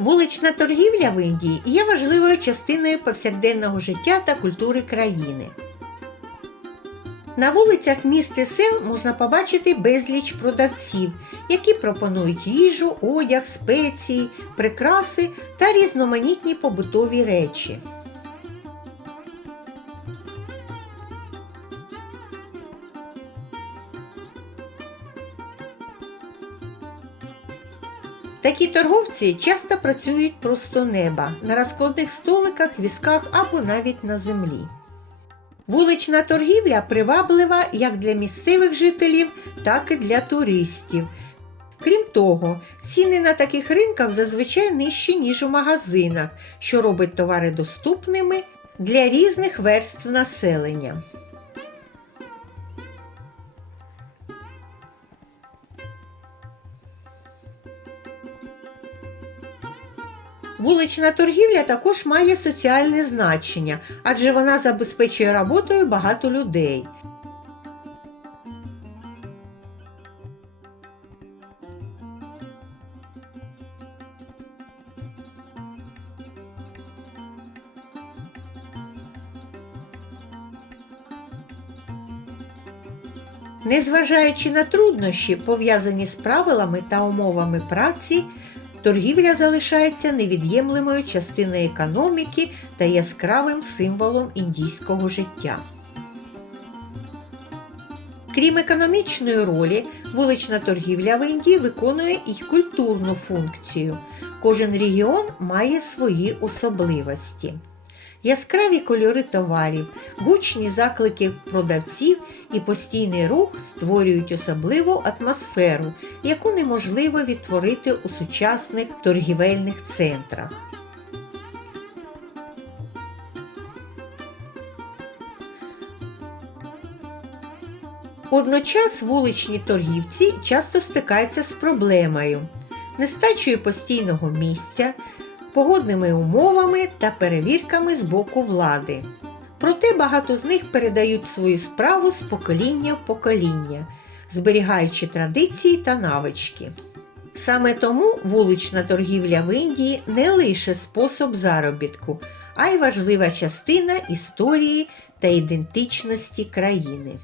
Вулична торгівля в Індії є важливою частиною повсякденного життя та культури країни. На вулицях міст і сел можна побачити безліч продавців, які пропонують їжу, одяг, спеції, прикраси та різноманітні побутові речі. Такі торговці часто працюють просто неба на розкладних столиках, візках або навіть на землі. Вулична торгівля приваблива як для місцевих жителів, так і для туристів. Крім того, ціни на таких ринках зазвичай нижчі, ніж у магазинах, що робить товари доступними для різних верств населення. Вулична торгівля також має соціальне значення, адже вона забезпечує роботою багато людей. Незважаючи на труднощі, пов'язані з правилами та умовами праці, торгівля залишається невід'ємлемою частиною економіки та яскравим символом індійського життя. Крім економічної ролі, вулична торгівля в Індії виконує і культурну функцію. Кожен регіон має свої особливості. Яскраві кольори товарів, гучні заклики продавців і постійний рух створюють особливу атмосферу, яку неможливо відтворити у сучасних торгівельних центрах. Водночас вуличні торгівці часто стикаються з проблемою нестачею постійного місця, погодними умовами та перевірками з боку влади. Проте багато з них передають свою справу з покоління в покоління, зберігаючи традиції та навички. Саме тому вулична торгівля в Індії не лише спосіб заробітку, а й важлива частина історії та ідентичності країни.